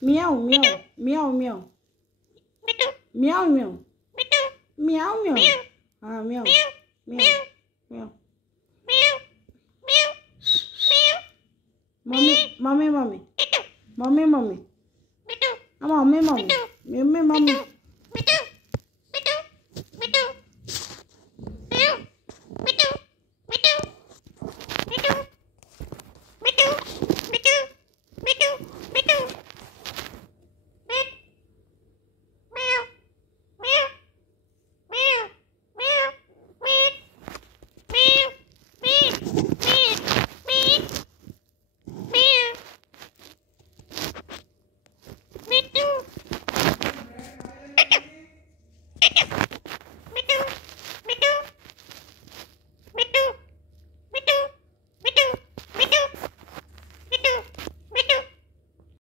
Meow, meow, meow, meow. Meow, meow. Meow, meow. Ah, meow. Meow. Meow. Mommy, mommy, mommy. Mommy, mommy. Mommy, mommy. Mommy, mommy.